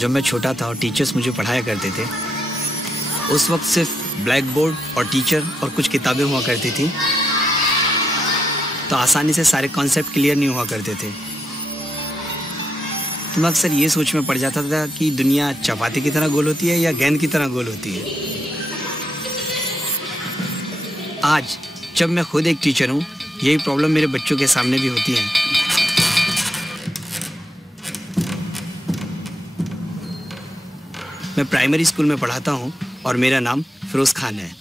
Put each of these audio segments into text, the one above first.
जब मैं छोटा था और टीचर्स मुझे पढ़ाया करते थे, उस वक्त सिर्फ ब्लैक बोर्ड और टीचर और कुछ किताबें हुआ करती थी, तो आसानी से सारे कॉन्सेप्ट क्लियर नहीं हुआ करते थे। तो मैं अक्सर ये सोच में पड़ जाता था कि दुनिया चपाती की तरह गोल होती है या गेंद की तरह गोल होती है। आज जब मैं खुद एक टीचर हूँ, यही प्रॉब्लम मेरे बच्चों के सामने भी होती है। मैं प्राइमरी स्कूल में पढ़ाता हूँ और मेरा नाम फिरोज खान है।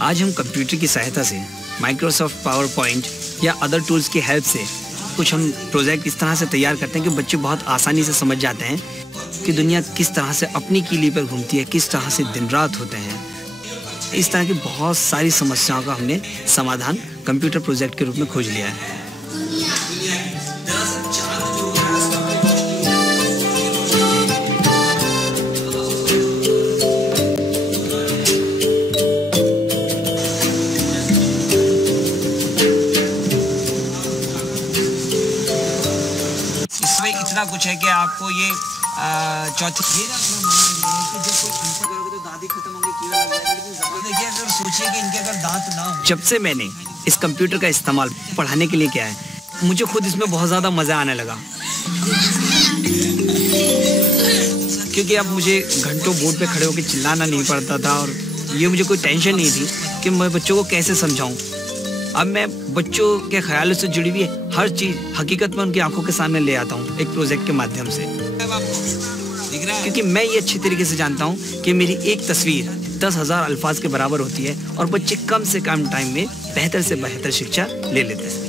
आज हम कंप्यूटर की सहायता से माइक्रोसॉफ्ट पावर पॉइंट या अदर टूल्स की हेल्प से कुछ हम प्रोजेक्ट इस तरह से तैयार करते हैं कि बच्चे बहुत आसानी से समझ जाते हैं कि दुनिया किस तरह से अपनी कीली पर घूमती है, किस तरह से दिन रात होते हैं। इस तरह की बहुत सारी समस्याओं का हमने समाधान कंप्यूटर प्रोजेक्ट के रूप में खोज लिया है। इतना कुछ है कि आपको ये चौथी तो दादी खत्म होंगे, कीड़ा लग जाएगा, लेकिन देखिए अगर सोचिए कि इनके अगर दांत ना हो। जब से मैंने इस कंप्यूटर का इस्तेमाल पढ़ाने के लिए किया है, मुझे खुद इसमें बहुत ज़्यादा मज़ा आने लगा, क्योंकि अब मुझे घंटों बोर्ड पे खड़े होकर चिल्लाना नहीं पड़ता था और ये मुझे कोई टेंशन नहीं थी कि मैं बच्चों को कैसे समझाऊं। अब मैं बच्चों के ख्यालों से जुड़ी हुई हर चीज़ हकीकत में उनकी आंखों के सामने ले आता हूँ एक प्रोजेक्ट के माध्यम से, क्योंकि मैं ये अच्छी तरीके से जानता हूँ कि मेरी एक तस्वीर 10,000 अल्फाज के बराबर होती है और बच्चे कम से कम टाइम में बेहतर से बेहतर शिक्षा ले लेते हैं।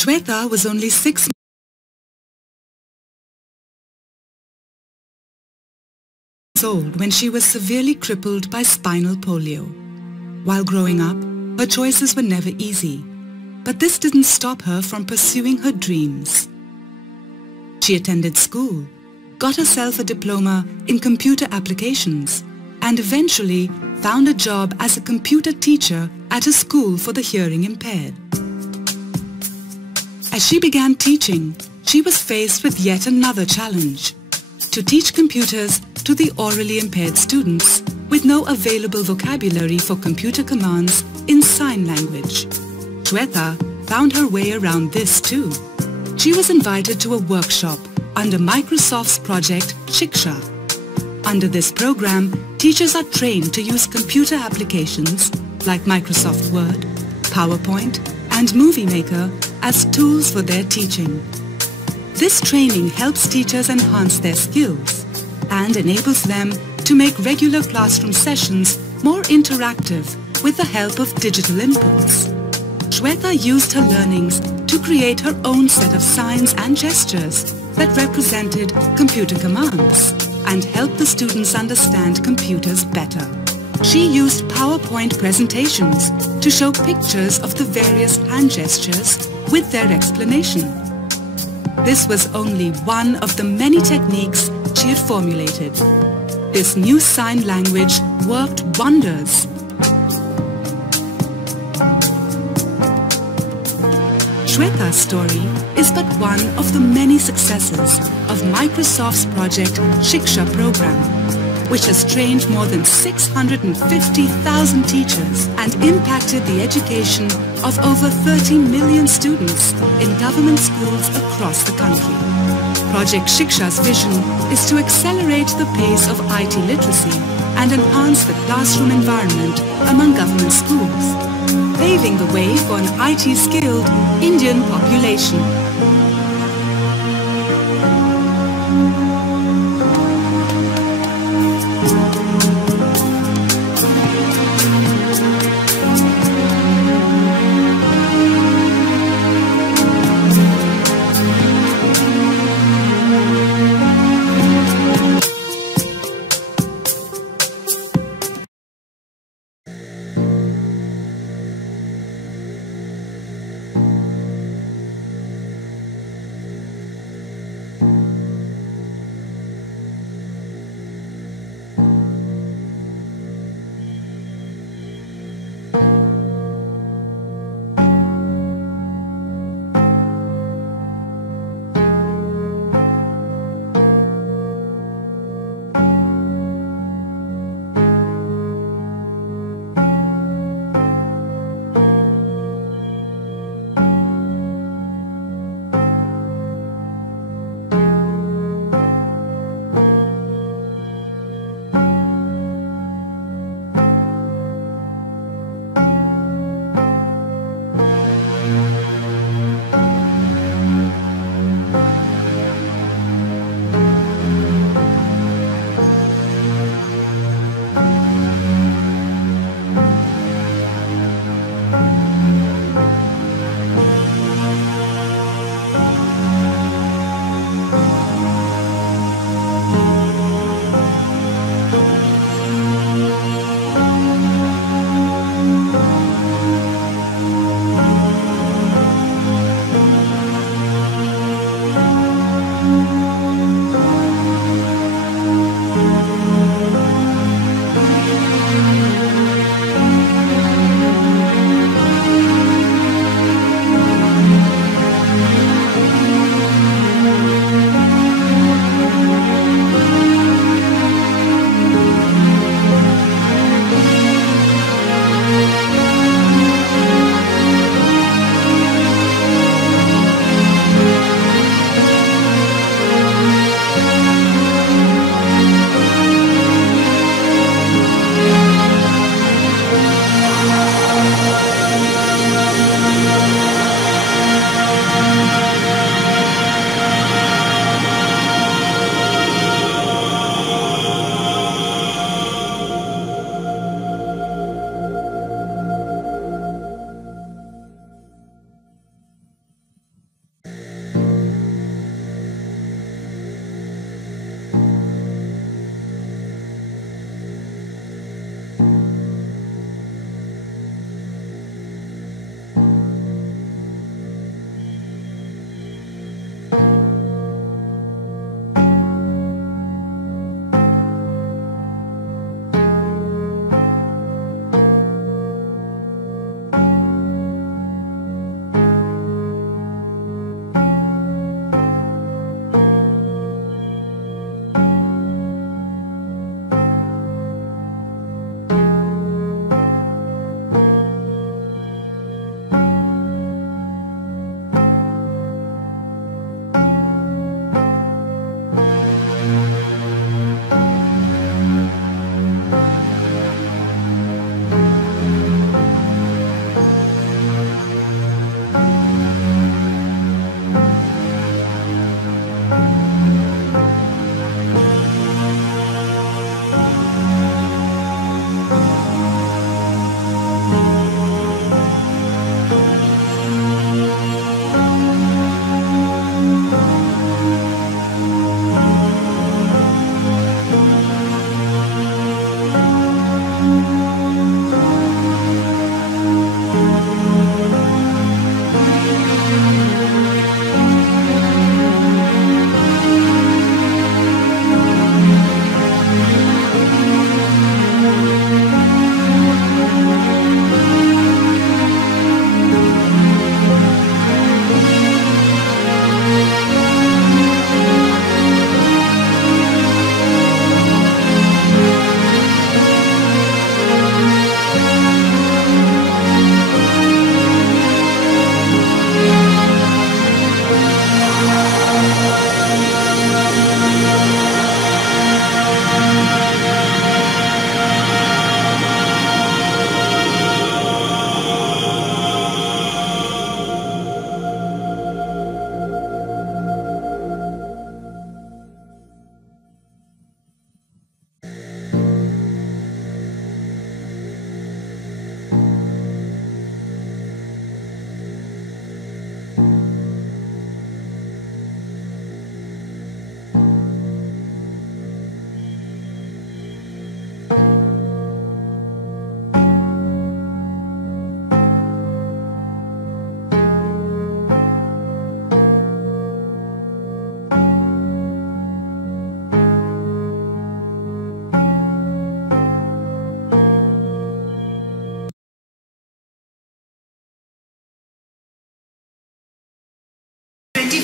Shweta was only 6 months old when she was severely crippled by spinal polio. While growing up, her choices were never easy, but this didn't stop her from pursuing her dreams. She attended school, got herself a diploma in computer applications, and eventually found a job as a computer teacher at a school for the hearing impaired. As she began teaching, she was faced with yet another challenge: to teach computers to the orally impaired students with no available vocabulary for computer commands in sign language. Shweta found her way around this too. She was invited to a workshop under Microsoft's project Shiksha. Under this program, teachers are trained to use computer applications like Microsoft Word, PowerPoint, and Movie Maker as tools for their teaching. This training helps teachers enhance their skills and enables them to make regular classroom sessions more interactive with the help of digital inputs. Shweta used her learnings to create her own set of signs and gestures that represented computer commands and helped the students understand computers better. She used PowerPoint presentations to show pictures of the various hand gestures with their explanation. This was only one of the many techniques she had formulated. This new sign language worked wonders. Shweta's story is but one of the many successes of Microsoft's project Shiksha program, which has trained more than 650,000 teachers and impacted the education of over 30 million students in government schools across the country. Project Shiksha's vision is to accelerate the pace of IT literacy and enhance the classroom environment among government schools, paving the way for an IT-skilled Indian population.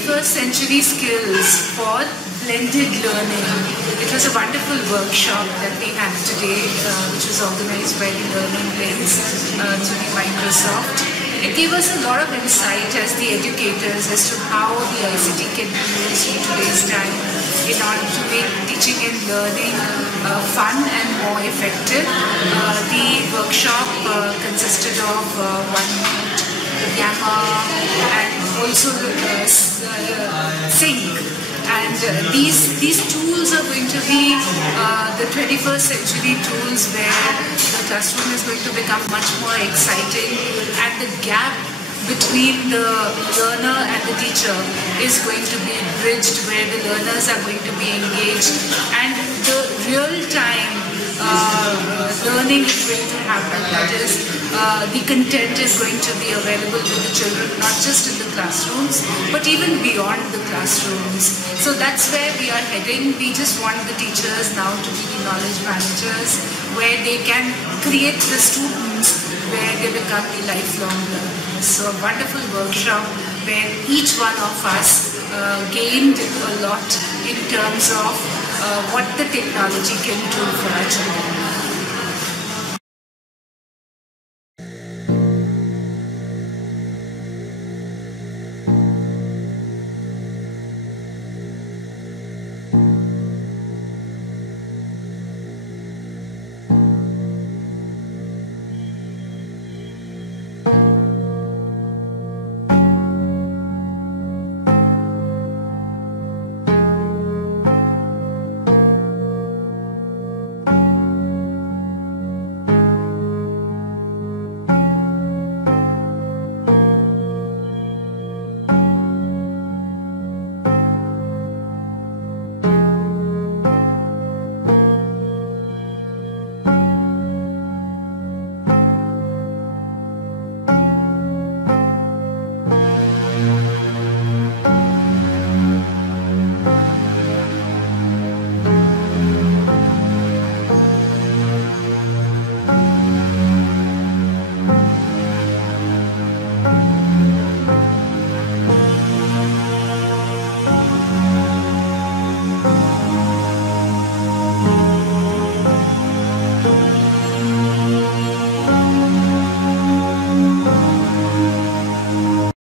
21st century skills for blended learning. It was a wonderful workshop that we had today, which was organized by the Learning Links through the Microsoft. It gave us a lot of insight as the educators as to how the ICT can be used in today's time in order to make teaching and learning fun and more effective. The workshop consisted of OneNote, Yammer, and also Sync. And these tools are going to be the 21st century tools where the classroom is going to become much more exciting, and the gap between the learner and the teacher is going to be bridged, where the learners are going to be engaged and the real-time learning is going to happen. That is, the content is going to be available to the children, not just in the classrooms, but even beyond the classrooms. So that's where we are heading. We just want the teachers now to be the knowledge managers, where they can create the students where they become the lifelong learners. So a wonderful workshop where each one of us gained a lot in terms of what the technology can do for our children.